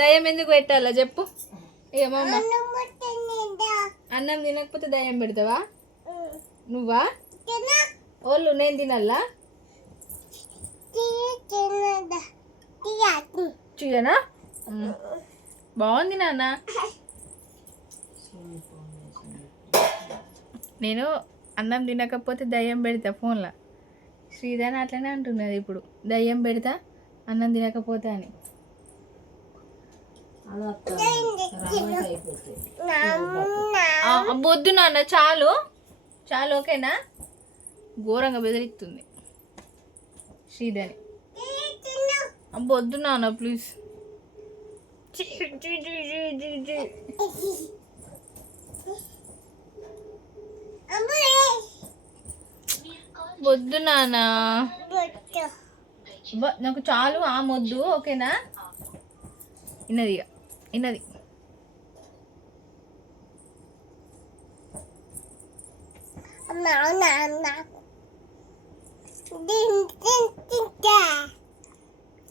దయ్యం ఎందుకు పెట్టాలా చెప్పు. ఏమమ్మ అన్నం తినకపోతే దయ్యం పెడతావా? నువ్వా? ఓళ్ళు నేను తినల్లా? చూయనా? బాగుంది నాన్న. నేను అన్నం తినకపోతే దయ్యం పెడతా ఫోన్లో. శ్రీదాని అట్లనే అంటున్నది ఇప్పుడు, దయ్యం పెడతా అన్నం తినకపోతా అని. వద్దు నాన్న, చాలు చాలు, ఓకేనా? ఘోరంగా బెదిరిస్తుంది శ్రీదాని. వద్దు నాన్న ప్లీజ్. వద్దు నాన్న, నాకు చాలు, ఆ మొద్దు, ఓకేనా? ఇన్నది ఇక ఇన్నది.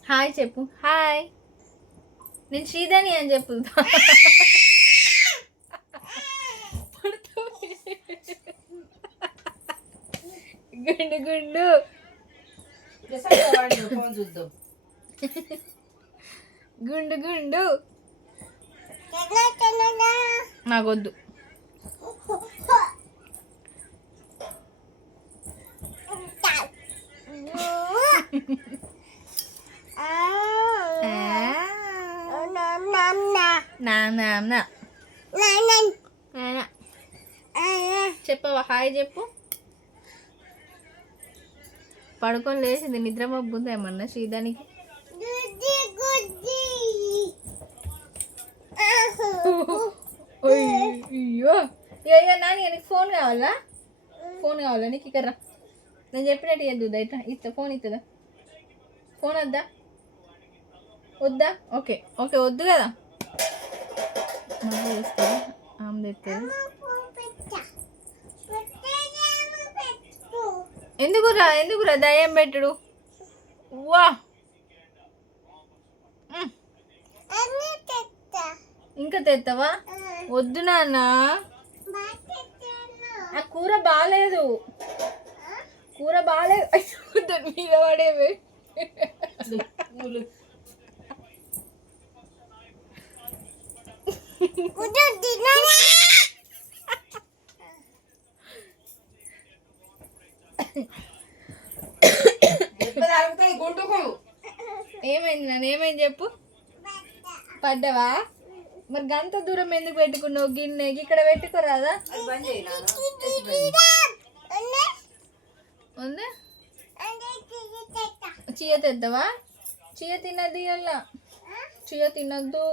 హాయ్ చెప్పు. హాయ్, నేను శ్రీదాని అని చెప్పు. గుండు గుండు గుండు గుండు నాకొద్దు. చెప్పవా? హాయ్ చెప్పు. పడుకొని లేచింది, నిద్ర మబ్బుందా ఏమన్నా శ్రీదానికి? అయ్యో అయ్యో నాని, నీకు ఫోన్ కావాలా? ఫోన్ కావాలా నీకు? ఇక్కడ రా, నేను చెప్పినట్టు ఇద్దా. ఇస్తా, ఫోన్ ఇస్తుందా? ఫోన్ వద్దా? వద్దా? ఓకే ఓకే, వద్దు కదా. మళ్ళీ వస్తా ఆమె తెస్తుంది. ఎందుకురా ఎందుకురా దయ్యం పెట్టుడు? వా, ఇంకా తెస్తావా? వద్దు నాన్న, ఆ కూర బాగాలేదు, కూర బాగాలేదు. దాని మీద పడేవి. ఏమైంది నాన్న? ఏమైంది చెప్పు. పడ్డావా? మరి గంత దూరం ఎందుకు పెట్టుకున్నావు? గిన్నెకి ఇక్కడ పెట్టుకోరాదా? ఉందా? చీయ తెద్దావా? చీయ తిన్నది అలా, చీయ తినద్దు,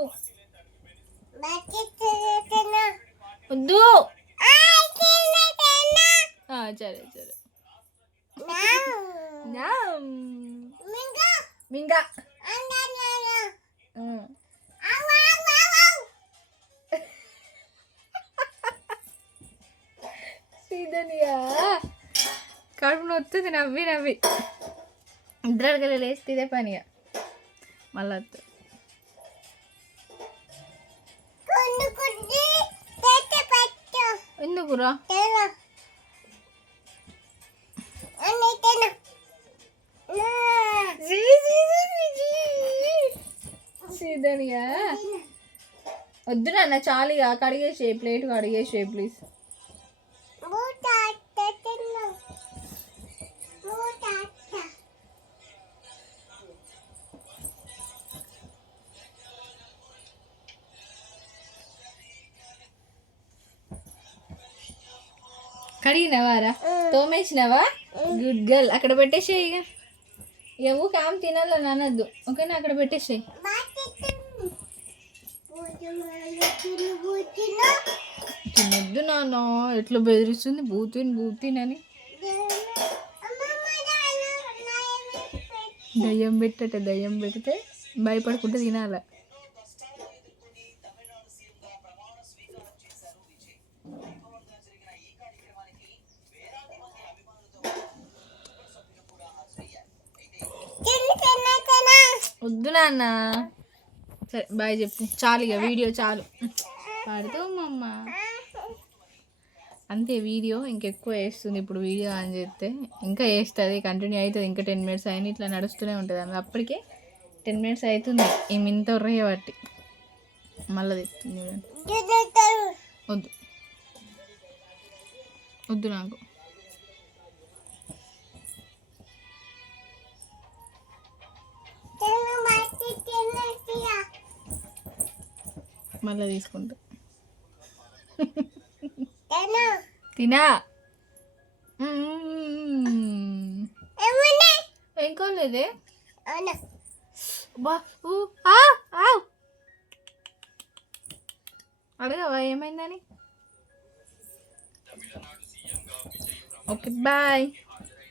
వద్దు. సరే సరే. మింగా శ్రీధనియా కడుపు నొత్తుంది నవ్వి నవ్వి. ఇద్దరు అడగలే లేస్తే ఇదే పనిగా మళ్ళా. ఎందుకురా? శ్రీధనియా వద్దు నాన్న, చాలుగా. కడిగేసే, ప్లేట్ కడిగేసే ప్లీజ్. కడిగినవారా? తోమేసినవా? Good girl. అక్కడ పెట్టేసేయి. ఇక ఇక కామ్ తినాలని అనద్దు, ఓకేనా? అక్కడ పెట్టేసేయి. తినొద్దు నాన్న, ఎట్లా బెదిరిస్తుంది బూతిని బూతినని. దయ్యం పెట్టట, దయ్యం పెడితే భయపడుకుంటే తినాల. వద్దు నాన్న, సరే బాయ్ చెప్పు, చాలు ఇక వీడియో చాలు. పడుతామమ్మ అంతే, వీడియో ఇంకెక్కువ వేస్తుంది ఇప్పుడు. వీడియో ఆన్ చేస్తే ఇంకా వేస్తుంది, కంటిన్యూ అవుతుంది. ఇంకా 10 minutes అయినా ఇట్లా నడుస్తూనే ఉంటుంది. అన్న అప్పటికే 10 minutes అవుతుంది. ఈ ఇంత ఉర్రయ్య బట్టి మళ్ళీ తెస్తుంది చూడండి. వద్దు వద్దు నాకు. మళ్ళీ తీసుకుంటా తినా. ఏం కాలేదే బా. అడగవా ఏమైందని? Okay bye.